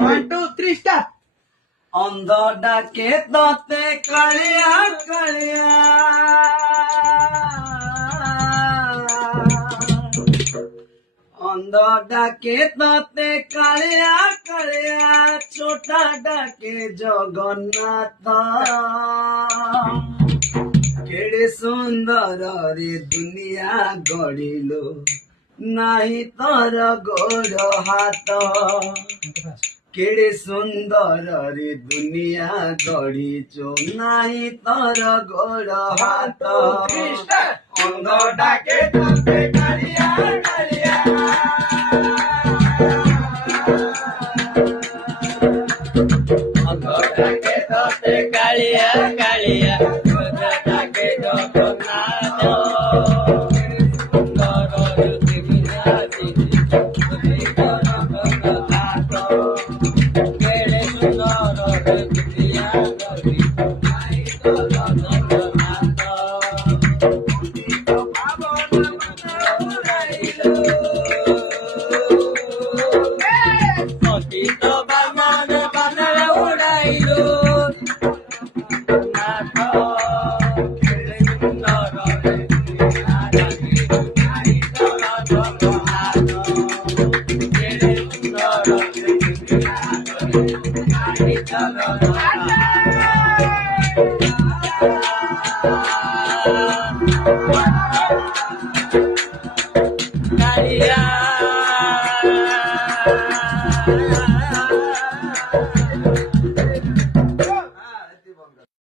One, two, three, start. অন্ধ ডাকে ততে কালিয়া কালিয়া অন্ধ ডাকে ততে কালিয়া কালিয়া ছোটা ডাকে জগন্নাথ কেড়ে সুন্দর রে দুনিয়া গড়িল নাহি তর গোড় হাত কেড়ে সুন্দর রে দুনিয়া গড়িছ নাহি তর গোড় হাত অন্ধ ডাকে ততে কালিয়া কালিয়া অন্ধ ডাকে ততে কালিয়া কালিয়া অন্ধ ডাকে জগন্নাথ